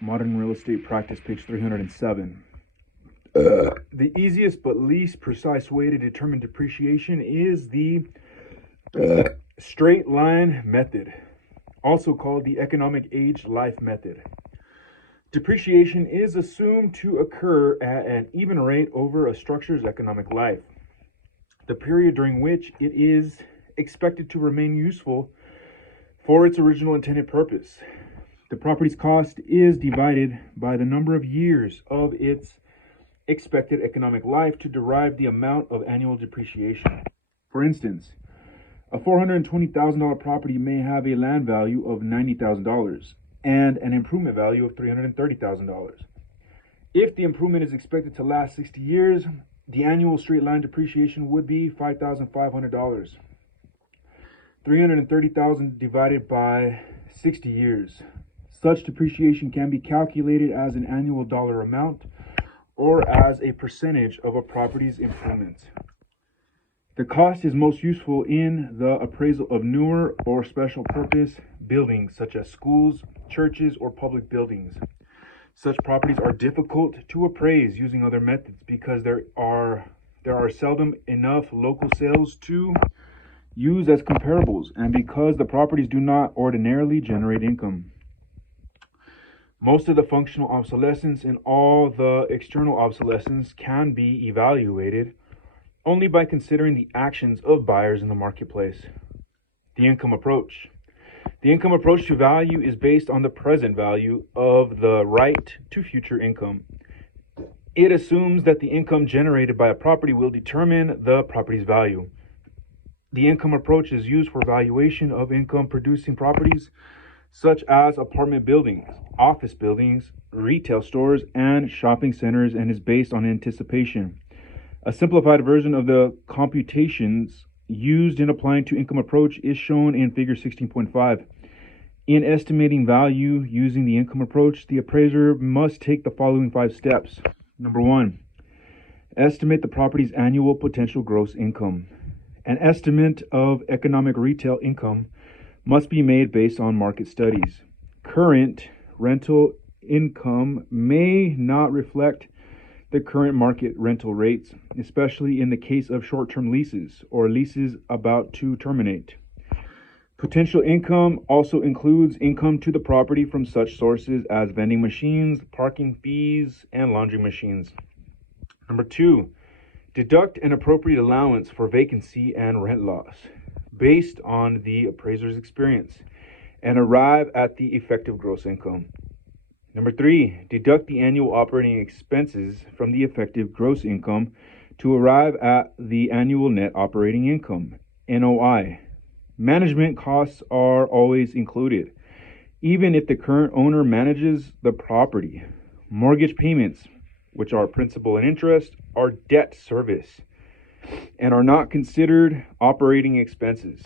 Modern Real Estate Practice, page 307. The easiest but least precise way to determine depreciation is the straight line method, also called the economic age life method. Depreciation is assumed to occur at an even rate over a structure's economic life, the period during which it is expected to remain useful for its original intended purpose. The property's cost is divided by the number of years of its expected economic life to derive the amount of annual depreciation. For instance, a $420,000 property may have a land value of $90,000 and an improvement value of $330,000. If the improvement is expected to last 60 years, the annual straight line depreciation would be $5,500. $330,000 divided by 60 years. Such depreciation can be calculated as an annual dollar amount or as a percentage of a property's improvements. The cost is most useful in the appraisal of newer or special purpose buildings such as schools, churches, or public buildings. Such properties are difficult to appraise using other methods because there are seldom enough local sales to use as comparables, and because the properties do not ordinarily generate income. Most of the functional obsolescence and all the external obsolescence can be evaluated only by considering the actions of buyers in the marketplace. The income approach. The income approach to value is based on the present value of the right to future income. It assumes that the income generated by a property will determine the property's value. The income approach is used for valuation of income-producing properties such as apartment buildings, office buildings, retail stores, and shopping centers, and is based on anticipation. A simplified version of the computations used in applying to income approach is shown in figure 16.5. In estimating value using the income approach, the appraiser must take the following 5 steps. Number 1, estimate the property's annual potential gross income. An estimate of economic retail income must be made based on market studies. Current rental income may not reflect the current market rental rates, especially in the case of short-term leases or leases about to terminate. Potential income also includes income to the property from such sources as vending machines, parking fees, and laundry machines. Number 2, deduct an appropriate allowance for vacancy and rent loss based on the appraiser's experience and arrive at the effective gross income. Number 3, deduct the annual operating expenses from the effective gross income to arrive at the annual net operating income, NOI. Management costs are always included, even if the current owner manages the property. Mortgage payments, which are principal and interest, are debt service and are not considered operating expenses.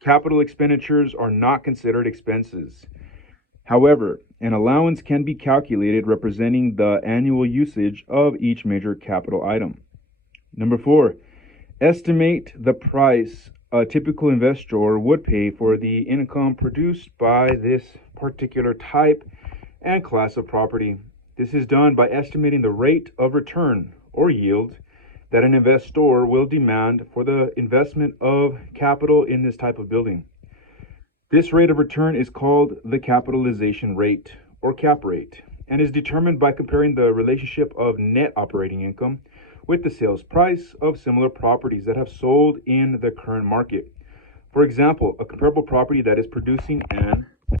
Capital expenditures are not considered expenses. However, an allowance can be calculated representing the annual usage of each major capital item. Number 4, estimate the price a typical investor would pay for the income produced by this particular type and class of property. This is done by estimating the rate of return or yield that an investor will demand for the investment of capital in this type of building. This rate of return is called the capitalization rate or cap rate and is determined by comparing the relationship of net operating income with the sales price of similar properties that have sold in the current market. For example, a comparable property that is producing an